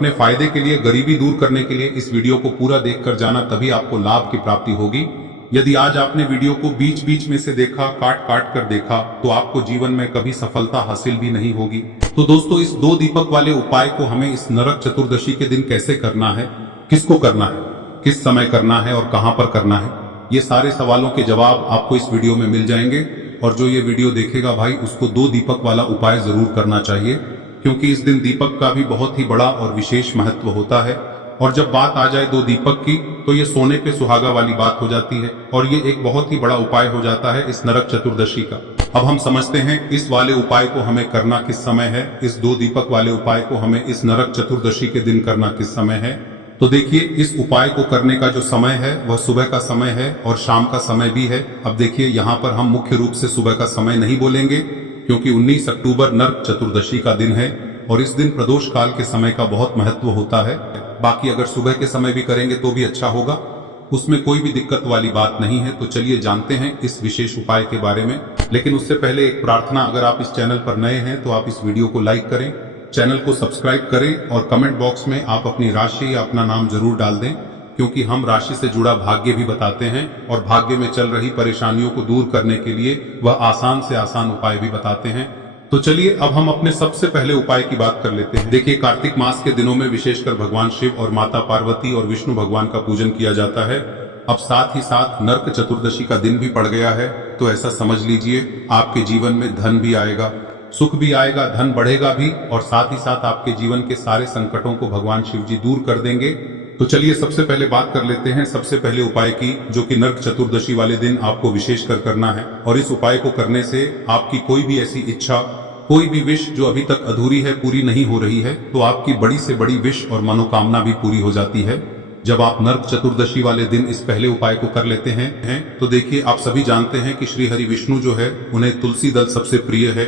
अपने फायदे के लिए, गरीबी दूर करने के लिए इस वीडियो को पूरा देखकर जाना, तभी आपको लाभ की प्राप्ति होगी। यदि आज आपने वीडियो को बीच बीच में से देखा, काट काट कर देखा, तो आपको जीवन में कभी सफलता हासिल भी नहीं होगी। तो दोस्तों, इस 2 दीपक वाले उपाय को हमें इस नरक चतुर्दशी के दिन कैसे करना है, किसको करना है, किस समय करना है और कहां पर करना है, ये सारे सवालों के जवाब आपको इस वीडियो में मिल जाएंगे। और जो ये वीडियो देखेगा भाई, उसको 2 दीपक वाला उपाय जरूर करना चाहिए, क्योंकि इस दिन दीपक का भी बहुत ही बड़ा और विशेष महत्व होता है। और जब बात आ जाए 2 दीपक की, तो ये सोने पे सुहागा वाली बात हो जाती है और ये एक बहुत ही बड़ा उपाय हो जाता है इस नरक चतुर्दशी का। अब हम समझते हैं इस वाले उपाय को हमें करना किस समय है, इस 2 दीपक वाले उपाय को हमें इस नरक चतुर्दशी के दिन करना किस समय है। तो देखिए, इस उपाय को करने का जो समय है वह सुबह का समय है और शाम का समय भी है। अब देखिए, यहाँ पर हम मुख्य रूप से सुबह का समय नहीं बोलेंगे, क्योंकि 19 अक्टूबर नरक चतुर्दशी का दिन है और इस दिन प्रदोष काल के समय का बहुत महत्व होता है। बाकी अगर सुबह के समय भी करेंगे तो भी अच्छा होगा, उसमें कोई भी दिक्कत वाली बात नहीं है। तो चलिए जानते हैं इस विशेष उपाय के बारे में। लेकिन उससे पहले एक प्रार्थना, अगर आप इस चैनल पर नए हैं तो आप इस वीडियो को लाइक करें, चैनल को सब्सक्राइब करें और कमेंट बॉक्स में आप अपनी राशि या अपना नाम जरूर डाल दें, क्योंकि हम राशि से जुड़ा भाग्य भी बताते हैं और भाग्य में चल रही परेशानियों को दूर करने के लिए वह आसान से आसान उपाय भी बताते हैं। तो चलिए अब हम अपने सबसे पहले उपाय की बात कर लेते हैं। देखिए, कार्तिक मास के दिनों में विशेषकर भगवान शिव और माता पार्वती और विष्णु भगवान का पूजन किया जाता है। अब साथ ही साथ नरक चतुर्दशी का दिन भी पड़ गया है, तो ऐसा समझ लीजिए आपके जीवन में धन भी आएगा, सुख भी आएगा, धन बढ़ेगा भी, और साथ ही साथ आपके जीवन के सारे संकटों को भगवान शिव जी दूर कर देंगे। तो चलिए सबसे पहले बात कर लेते हैं सबसे पहले उपाय की, जो कि नरक चतुर्दशी वाले दिन आपको विशेष कर करना है। और इस उपाय को करने से आपकी कोई भी ऐसी इच्छा, कोई भी विश जो अभी तक अधूरी है, पूरी नहीं हो रही है, तो आपकी बड़ी से बड़ी विश और मनोकामना भी पूरी हो जाती है जब आप नरक चतुर्दशी वाले दिन इस पहले उपाय को कर लेते हैं। तो देखिए, आप सभी जानते हैं कि श्री हरि विष्णु जो है, उन्हें तुलसी दल सबसे प्रिय है।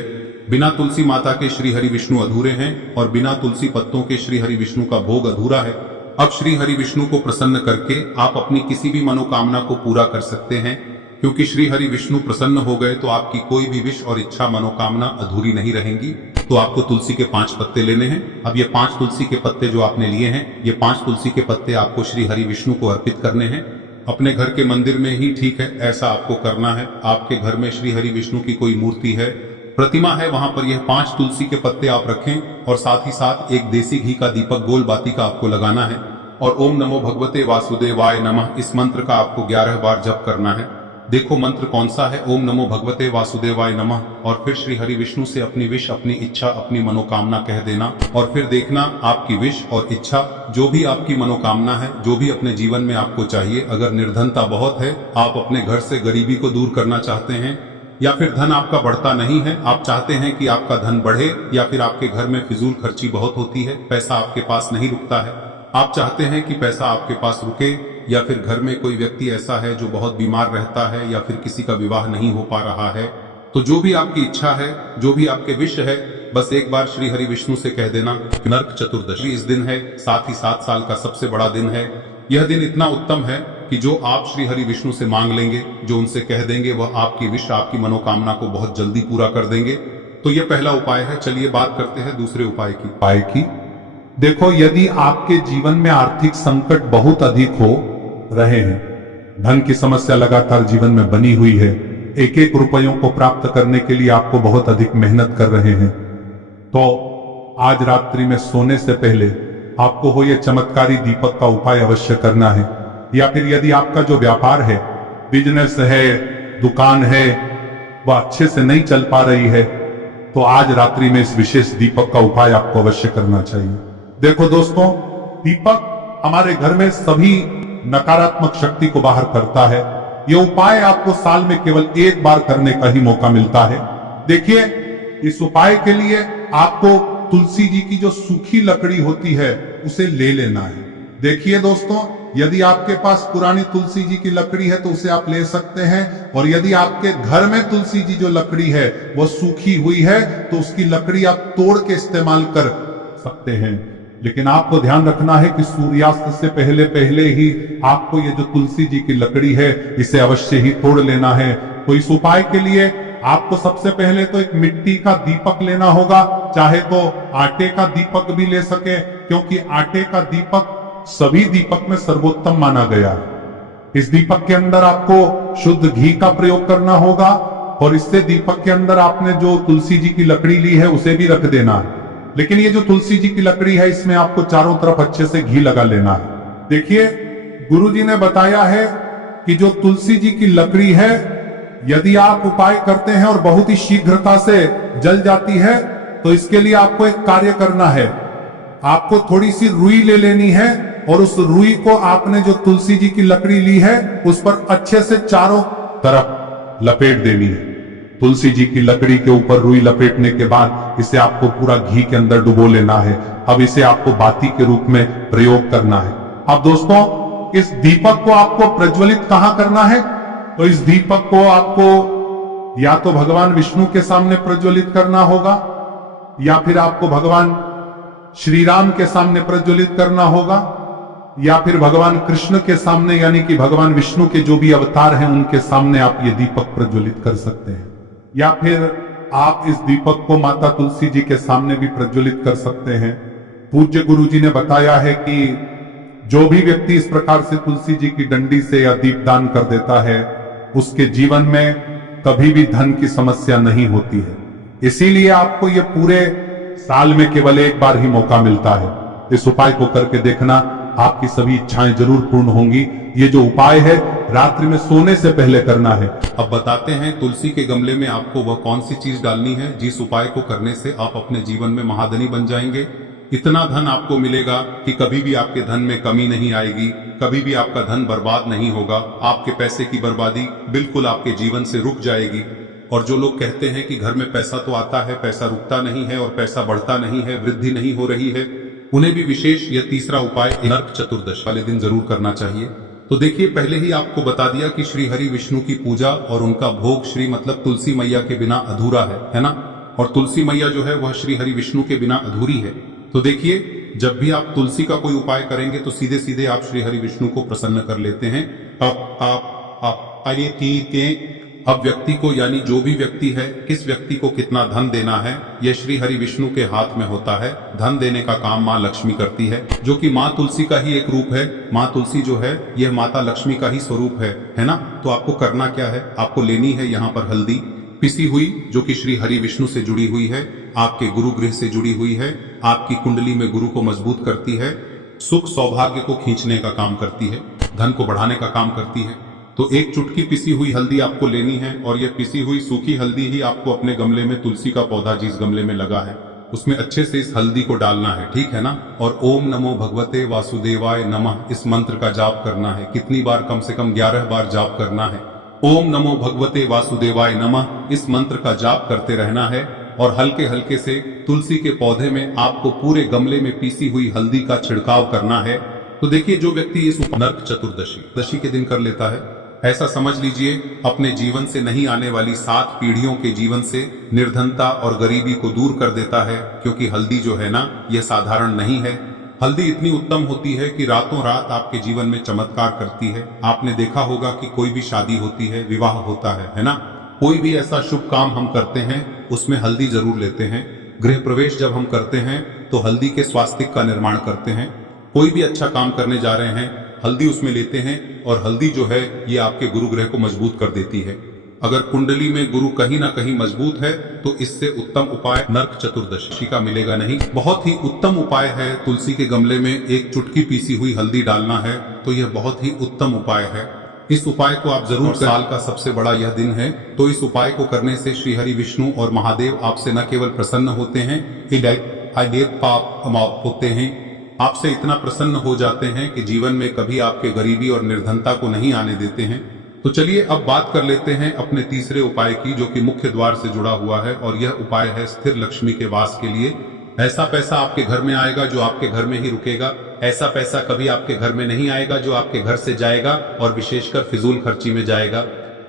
बिना तुलसी माता के श्री हरि विष्णु अधूरे हैं और बिना तुलसी पत्तों के श्री हरि विष्णु का भोग अधूरा है। अब श्री हरि विष्णु को प्रसन्न करके आप अपनी किसी भी मनोकामना को पूरा कर सकते हैं, क्योंकि श्री हरि विष्णु प्रसन्न हो गए तो आपकी कोई भी विश और इच्छा, मनोकामना अधूरी नहीं रहेंगी। तो आपको तुलसी के 5 पत्ते लेने हैं। अब ये 5 तुलसी के पत्ते जो आपने लिए हैं, ये 5 तुलसी के पत्ते आपको श्री हरि विष्णु को अर्पित करने हैं। अपने घर के मंदिर में ही ठीक है, ऐसा आपको करना है। आपके घर में श्री हरि विष्णु की कोई मूर्ति है, प्रतिमा है, वहां पर यह 5 तुलसी के पत्ते आप रखें और साथ ही साथ एक देसी घी का दीपक गोल बाती का आपको लगाना है और ओम नमो भगवते वासुदेवाय नमः, इस मंत्र का आपको 11 बार जप करना है। देखो मंत्र कौन सा है, ओम नमो भगवते वासुदेवाय नमः, और फिर श्री हरि विष्णु से अपनी विश, अपनी इच्छा, अपनी मनोकामना कह देना और फिर देखना आपकी विश और इच्छा, जो भी आपकी मनोकामना है, जो भी अपने जीवन में आपको चाहिए। अगर निर्धनता बहुत है, आप अपने घर से गरीबी को दूर करना चाहते हैं, या फिर धन आपका बढ़ता नहीं है, आप चाहते हैं कि आपका धन बढ़े, या फिर आपके घर में फिजूल खर्ची बहुत होती है, पैसा आपके पास नहीं रुकता है, आप चाहते हैं कि पैसा आपके पास रुके, या फिर घर में कोई व्यक्ति ऐसा है जो बहुत बीमार रहता है, या फिर किसी का विवाह नहीं हो पा रहा है, तो जो भी आपकी इच्छा है, जो भी आपके विश है, बस एक बार श्री हरि विष्णु से कह देना। नरक चतुर्दशी इस दिन है, साथ ही 7 साल का सबसे बड़ा दिन है। यह दिन इतना उत्तम है कि जो आप श्री हरि विष्णु से मांग लेंगे, जो उनसे कह देंगे, वह आपकी विश, आपकी मनोकामना को बहुत जल्दी पूरा कर देंगे। तो यह पहला उपाय है। चलिए बात करते हैं दूसरे उपाय की। देखो, यदि आपके जीवन में आर्थिक संकट बहुत अधिक हो रहे हैं, धन की समस्या लगातार जीवन में बनी हुई है, एक एक रुपयों को प्राप्त करने के लिए आपको बहुत अधिक मेहनत कर रहे हैं, तो आज रात्रि में सोने से पहले आपको हो यह चमत्कारी दीपक का उपाय अवश्य करना है। या फिर यदि आपका जो व्यापार है, बिजनेस है, दुकान है, वह अच्छे से नहीं चल पा रही है, तो आज रात्रि में इस विशेष दीपक का उपाय आपको अवश्य करना चाहिए। देखो दोस्तों, दीपक हमारे घर में सभी नकारात्मक शक्ति को बाहर करता है। यह उपाय आपको साल में केवल 1 बार करने का ही मौका मिलता है। देखिए, इस उपाय के लिए आपको तुलसी जी की जो सूखी लकड़ी होती है, उसे ले लेना है। देखिए दोस्तों, यदि आपके पास पुरानी तुलसी जी की लकड़ी है तो उसे आप ले सकते हैं, और यदि आपके घर में तुलसी जी जो लकड़ी है वो सूखी हुई है तो उसकी लकड़ी आप तोड़ के इस्तेमाल कर सकते हैं। लेकिन आपको ध्यान रखना है कि सूर्यास्त से पहले पहले ही आपको ये जो तुलसी जी की लकड़ी है, इसे अवश्य ही तोड़ लेना है। तो इस उपाय के लिए आपको सबसे पहले तो एक मिट्टी का दीपक लेना होगा, चाहे तो आटे का दीपक भी ले सके, क्योंकि आटे का दीपक सभी दीपक में सर्वोत्तम माना गया है। इस दीपक के अंदर आपको शुद्ध घी का प्रयोग करना होगा, और इससे दीपक के अंदर आपने जो तुलसी जी की लकड़ी ली है उसे भी रख देना है। लेकिन ये जो तुलसी जी की लकड़ी है, इसमें आपको चारों तरफ अच्छे से घी लगा लेना है। देखिए, गुरुजी ने बताया है कि जो तुलसी जी की लकड़ी है, यदि आप उपाय करते हैं और बहुत ही शीघ्रता से जल जाती है, तो इसके लिए आपको एक कार्य करना है। आपको थोड़ी सी रुई ले लेनी है, और उस रुई को आपने जो तुलसी जी की लकड़ी ली है उस पर अच्छे से चारों तरफ लपेट देनी है। तुलसी जी की लकड़ी के ऊपर रुई लपेटने के बाद इसे आपको पूरा घी के अंदर डुबो लेना है। अब इसे आपको बाती के रूप में प्रयोग करना है। अब दोस्तों, इस दीपक को आपको प्रज्वलित कहां करना है? तो इस दीपक को आपको या तो भगवान विष्णु के सामने प्रज्वलित करना होगा, या फिर आपको भगवान श्री राम के सामने प्रज्वलित करना होगा, या फिर भगवान कृष्ण के सामने, यानी कि भगवान विष्णु के जो भी अवतार हैं उनके सामने आप ये दीपक प्रज्वलित कर सकते हैं। या फिर आप इस दीपक को माता तुलसी जी के सामने भी प्रज्वलित कर सकते हैं। पूज्य गुरु जी ने बताया है कि जो भी व्यक्ति इस प्रकार से तुलसी जी की डंडी से या दीपदान कर देता है, उसके जीवन में कभी भी धन की समस्या नहीं होती है। इसीलिए आपको ये पूरे साल में केवल एक बार ही मौका मिलता है। इस उपाय को करके देखना, आपकी सभी इच्छाएं जरूर पूर्ण होंगी। ये जो उपाय है, रात्रि में सोने से पहले करना है। अब बताते हैं तुलसी के गमले में आपको वह कौन सी चीज डालनी है जिस उपाय को करने से आप अपने जीवन में महाधनी बन जाएंगे। इतना धन आपको मिलेगा कि कभी भी आपके धन में कमी नहीं आएगी, कभी भी आपका धन बर्बाद नहीं होगा। आपके पैसे की बर्बादी बिल्कुल आपके जीवन से रुक जाएगी। और जो लोग कहते हैं कि घर में पैसा तो आता है, पैसा रुकता नहीं है और पैसा बढ़ता नहीं है, वृद्धि नहीं हो रही है, उन्हें भी विशेष यह तीसरा उपाय नरक चतुर्दशी वाले दिन जरूर करना चाहिए। तो देखिए, पहले ही आपको बता दिया कि श्री हरि विष्णु की पूजा और उनका भोग श्री मतलब तुलसी मैया के बिना अधूरा है ना। और तुलसी मैया जो है वह श्री हरि विष्णु के बिना अधूरी है। तो देखिए, जब भी आप तुलसी का कोई उपाय करेंगे तो सीधे सीधे आप श्री हरि विष्णु को प्रसन्न कर लेते हैं। अब व्यक्ति को, यानी जो भी व्यक्ति है, किस व्यक्ति को कितना धन देना है, यह श्री हरि विष्णु के हाथ में होता है। धन देने का काम माँ लक्ष्मी करती है, जो कि माँ तुलसी का ही एक रूप है। माँ तुलसी जो है यह माता लक्ष्मी का ही स्वरूप है ना। तो आपको करना क्या है, आपको लेनी है यहाँ पर हल्दी पिसी हुई, जो कि श्री हरि विष्णु से जुड़ी हुई है, आपके गुरु गृह से जुड़ी हुई है, आपकी कुंडली में गुरु को मजबूत करती है, सुख सौभाग्य को खींचने का काम करती है, धन को बढ़ाने का काम करती है। तो एक चुटकी पिसी हुई हल्दी आपको लेनी है, और यह पिसी हुई सूखी हल्दी ही आपको अपने गमले में, तुलसी का पौधा जिस गमले में लगा है उसमें अच्छे से इस हल्दी को डालना है, ठीक है ना। और ओम नमो भगवते वासुदेवाय नमः इस मंत्र का जाप करना है। कितनी बार? कम से कम 11 बार जाप करना है। ओम नमो भगवते वासुदेवाय नमः इस मंत्र का जाप करते रहना है, और हल्के हल्के से तुलसी के पौधे में आपको पूरे गमले में पीसी हुई हल्दी का छिड़काव करना है। तो देखिए, जो व्यक्ति इस नरक चतुर्दशी के दिन कर लेता है, ऐसा समझ लीजिए अपने जीवन से नहीं आने वाली 7 पीढ़ियों के जीवन से निर्धनता और गरीबी को दूर कर देता है। क्योंकि हल्दी जो है ना, यह साधारण नहीं है। हल्दी इतनी उत्तम होती है कि रातों रात आपके जीवन में चमत्कार करती है। आपने देखा होगा कि कोई भी शादी होती है, विवाह होता है ना, कोई भी ऐसा शुभ काम हम करते हैं उसमें हल्दी जरूर लेते हैं। गृह प्रवेश जब हम करते हैं तो हल्दी के स्वास्तिक का निर्माण करते हैं। कोई भी अच्छा काम करने जा रहे हैं, हल्दी उसमें लेते हैं, और हल्दी जो है ये आपके गुरु ग्रह को मजबूत कर देती है। अगर कुंडली में गुरु कहीं ना कहीं मजबूत है तो इससे उत्तम उपाय नरक चतुर्दशी का मिलेगा नहीं। बहुत ही उत्तम उपाय है, तुलसी के गमले में एक चुटकी पीसी हुई हल्दी डालना है, तो यह बहुत ही उत्तम उपाय है। इस उपाय को आप जरूर, साल का सबसे बड़ा यह दिन है, तो इस उपाय को करने से श्री हरि विष्णु और महादेव आपसे न केवल प्रसन्न होते हैं, पाप होते हैं, आपसे इतना प्रसन्न हो जाते हैं कि जीवन में कभी आपके गरीबी और निर्धनता को नहीं आने देते हैं। तो चलिए अब बात कर लेते हैं अपने तीसरे उपाय की, जो कि मुख्य द्वार से जुड़ा हुआ है, और यह उपाय है स्थिर लक्ष्मी के वास के लिए। ऐसा पैसा आपके घर में आएगा जो आपके घर में ही रुकेगा। ऐसा पैसा कभी आपके घर में नहीं आएगा जो आपके घर से जाएगा, और विशेषकर फिजूल खर्ची में जाएगा।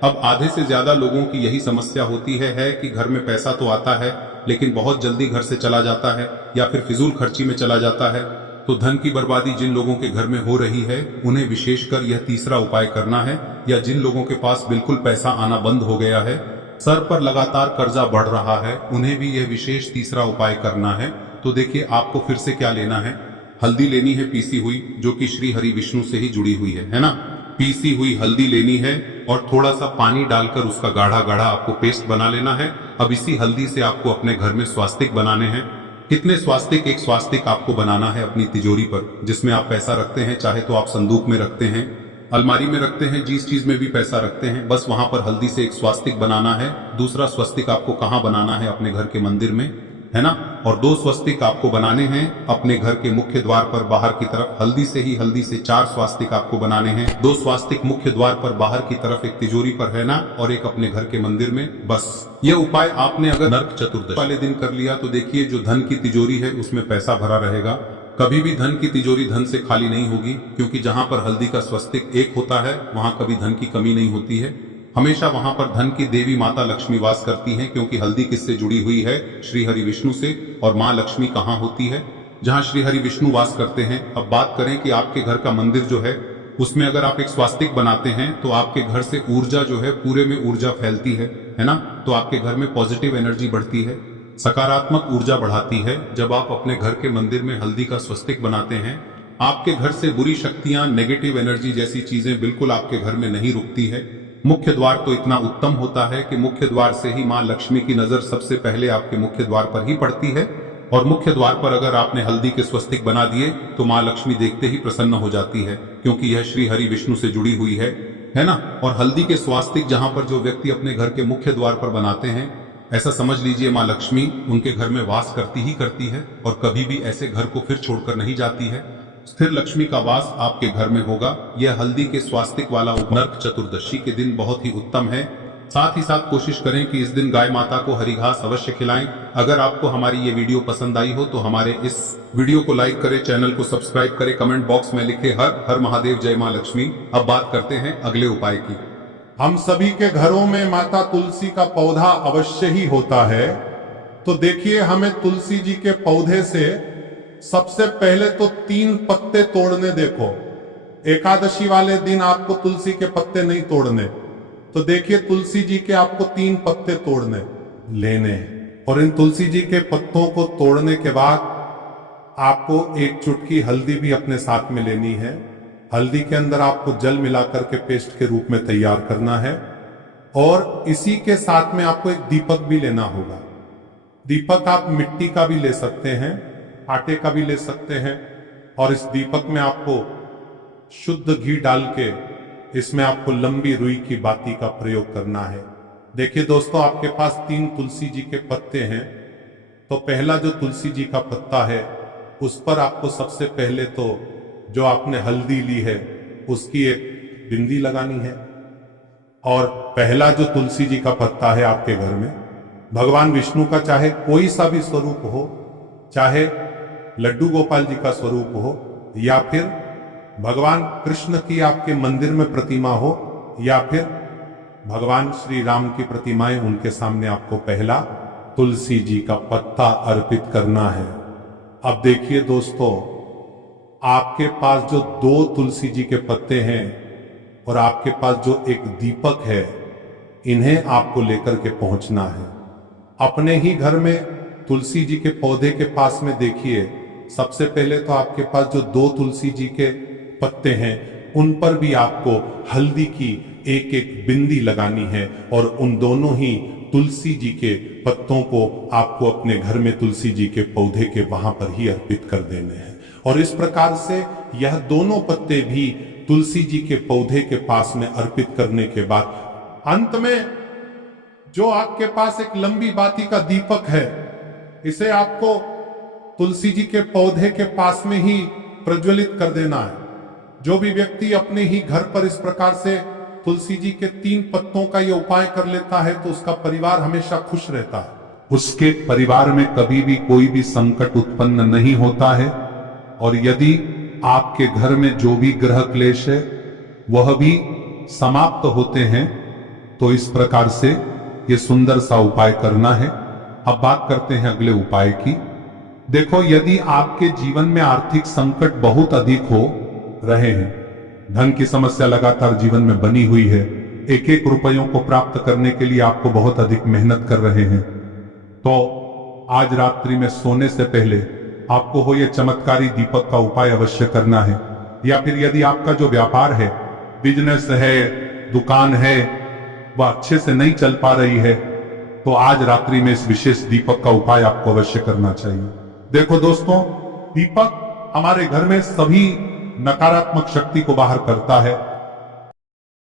अब आधे से ज्यादा लोगों की यही समस्या होती है कि घर में पैसा तो आता है लेकिन बहुत जल्दी घर से चला जाता है, या फिर फिजूल खर्ची में चला जाता है। तो धन की बर्बादी जिन लोगों के घर में हो रही है उन्हें विशेषकर यह तीसरा उपाय करना है, या जिन लोगों के पास बिल्कुल पैसा आना बंद हो गया है सर पर लगातार कर्जा बढ़ रहा है, उन्हें भी यह विशेष तीसरा उपाय करना है। तो देखिए आपको फिर से क्या लेना है, हल्दी लेनी है पीसी हुई, जो कि श्री हरि विष्णु से ही जुड़ी हुई है ना। पीसी हुई हल्दी लेनी है और थोड़ा सा पानी डालकर उसका गाढ़ा गाढ़ा आपको पेस्ट बना लेना है। अब इसी हल्दी से आपको अपने घर में स्वास्तिक बनाने हैं। कितने स्वास्तिक? एक स्वास्तिक आपको बनाना है अपनी तिजोरी पर, जिसमें आप पैसा रखते हैं, चाहे तो आप संदूक में रखते हैं, अलमारी में रखते हैं, जिस चीज में भी पैसा रखते हैं, बस वहां पर हल्दी से एक स्वास्तिक बनाना है। दूसरा स्वस्तिक आपको कहाँ बनाना है? अपने घर के मंदिर में, है ना। और 2 स्वस्तिक आपको बनाने हैं अपने घर के मुख्य द्वार पर बाहर की तरफ। हल्दी से 4 स्वास्तिक आपको बनाने हैं। 2 स्वास्तिक मुख्य द्वार पर बाहर की तरफ, एक तिजोरी पर है ना, और एक अपने घर के मंदिर में। बस ये उपाय आपने अगर नरक चतुर्दशी वाले दिन कर लिया तो देखिए जो धन की तिजोरी है उसमें पैसा भरा रहेगा। कभी भी धन की तिजोरी धन से खाली नहीं होगी, क्योंकि जहां पर हल्दी का स्वस्तिक एक होता है वहां कभी धन की कमी नहीं होती है। हमेशा वहां पर धन की देवी माता लक्ष्मी वास करती हैं, क्योंकि हल्दी किससे जुड़ी हुई है? श्री हरि विष्णु से। और माँ लक्ष्मी कहाँ होती है? जहां श्री हरि विष्णु वास करते हैं। अब बात करें कि आपके घर का मंदिर जो है उसमें अगर आप एक स्वास्तिक बनाते हैं तो आपके घर से ऊर्जा जो है, पूरे में ऊर्जा फैलती है ना। तो आपके घर में पॉजिटिव एनर्जी बढ़ती है, सकारात्मक ऊर्जा बढ़ाती है। जब आप अपने घर के मंदिर में हल्दी का स्वस्तिक बनाते हैं, आपके घर से बुरी शक्तियां, नेगेटिव एनर्जी जैसी चीजें बिल्कुल आपके घर में नहीं रुकती है। मुख्य द्वार तो इतना उत्तम होता है कि मुख्य द्वार से ही माँ लक्ष्मी की नजर सबसे पहले आपके मुख्य द्वार पर ही पड़ती है। और मुख्य द्वार पर अगर आपने हल्दी के स्वस्तिक बना दिए तो माँ लक्ष्मी देखते ही प्रसन्न हो जाती है, क्योंकि यह श्री हरि विष्णु से जुड़ी हुई है ना। और हल्दी के स्वास्तिक जहां पर जो व्यक्ति अपने घर के मुख्य द्वार पर बनाते हैं, ऐसा समझ लीजिए माँ लक्ष्मी उनके घर में वास करती ही करती है और कभी भी ऐसे घर को फिर छोड़कर नहीं जाती है। स्थिर लक्ष्मी का वास आपके घर में होगा। यह हल्दी के स्वास्तिक वाला नरक चतुर्दशी के दिन बहुत ही उत्तम है। साथ ही साथ कोशिश करें कि इस दिन गाय माता को हरी घास अवश्य खिलाएं। अगर आपको हमारी ये वीडियो पसंद आई हो तो हमारे इस वीडियो को लाइक करें, चैनल को सब्सक्राइब करें, कमेंट बॉक्स में लिखे हर हर महादेव, जय माँ लक्ष्मी। अब बात करते हैं अगले उपाय की। हम सभी के घरों में माता तुलसी का पौधा अवश्य ही होता है। तो देखिए हमें तुलसी जी के पौधे से सबसे पहले तो 3 पत्ते तोड़ने। देखो एकादशी वाले दिन आपको तुलसी के पत्ते नहीं तोड़ने, तो देखिए तुलसी जी के आपको 3 पत्ते तोड़ने लेने हैं। और इन तुलसी जी के पत्तों को तोड़ने के बाद आपको एक चुटकी हल्दी भी अपने साथ में लेनी है। हल्दी के अंदर आपको जल मिलाकर के पेस्ट के रूप में तैयार करना है। और इसी के साथ में आपको एक दीपक भी लेना होगा। दीपक आप मिट्टी का भी ले सकते हैं, आटे का भी ले सकते हैं। और इस दीपक में आपको शुद्ध घी डाल के इसमें आपको लंबी रुई की बाती का प्रयोग करना है। देखिए दोस्तों, आपके पास 3 तुलसी जी के पत्ते हैं, तो पहला जो तुलसी जी का पत्ता है उस पर आपको सबसे पहले तो जो आपने हल्दी ली है उसकी एक बिंदी लगानी है। और पहला जो तुलसी जी का पत्ता है आपके घर में, भगवान विष्णु का चाहे कोई सा भी स्वरूप हो, चाहे लड्डू गोपाल जी का स्वरूप हो, या फिर भगवान कृष्ण की आपके मंदिर में प्रतिमा हो, या फिर भगवान श्री राम की प्रतिमाएं, उनके सामने आपको पहला तुलसी जी का पत्ता अर्पित करना है। अब देखिए दोस्तों, आपके पास जो 2 तुलसी जी के पत्ते हैं और आपके पास जो एक दीपक है, इन्हें आपको लेकर के पहुंचना है। अपने ही घर में तुलसी जी के पौधे के पास में देखिए, सबसे पहले तो आपके पास जो 2 तुलसी जी के पत्ते हैं उन पर भी आपको हल्दी की एक एक बिंदी लगानी है। और उन दोनों ही तुलसी जी के पत्तों को आपको अपने घर में तुलसी जी के पौधे के वहां पर ही अर्पित कर देने हैं। और इस प्रकार से यह दोनों पत्ते भी तुलसी जी के पौधे के पास में अर्पित करने के बाद अंत में जो आपके पास एक लंबी बाती का दीपक है, इसे आपको तुलसी जी के पौधे के पास में ही प्रज्वलित कर देना है। जो भी व्यक्ति अपने ही घर पर इस प्रकार से तुलसी जी के 3 पत्तों का ये उपाय कर लेता है तो उसका परिवार हमेशा खुश रहता है। उसके परिवार में कभी भी कोई भी संकट उत्पन्न नहीं होता है। और यदि आपके घर में जो भी ग्रह क्लेश है वह भी समाप्त होते हैं, तो इस प्रकार से ये सुंदर सा उपाय करना है। अब बात करते हैं अगले उपाय की। देखो, यदि आपके जीवन में आर्थिक संकट बहुत अधिक हो रहे हैं, धन की समस्या लगातार जीवन में बनी हुई है, एक एक रुपयों को प्राप्त करने के लिए आपको बहुत अधिक मेहनत कर रहे हैं, तो आज रात्रि में सोने से पहले आपको हो यह चमत्कारी दीपक का उपाय अवश्य करना है। या फिर यदि आपका जो व्यापार है, बिजनेस है, दुकान है, वह अच्छे से नहीं चल पा रही है, तो आज रात्रि में इस विशेष दीपक का उपाय आपको अवश्य करना चाहिए। देखो दोस्तों, दीपक हमारे घर में सभी नकारात्मक शक्ति को बाहर करता है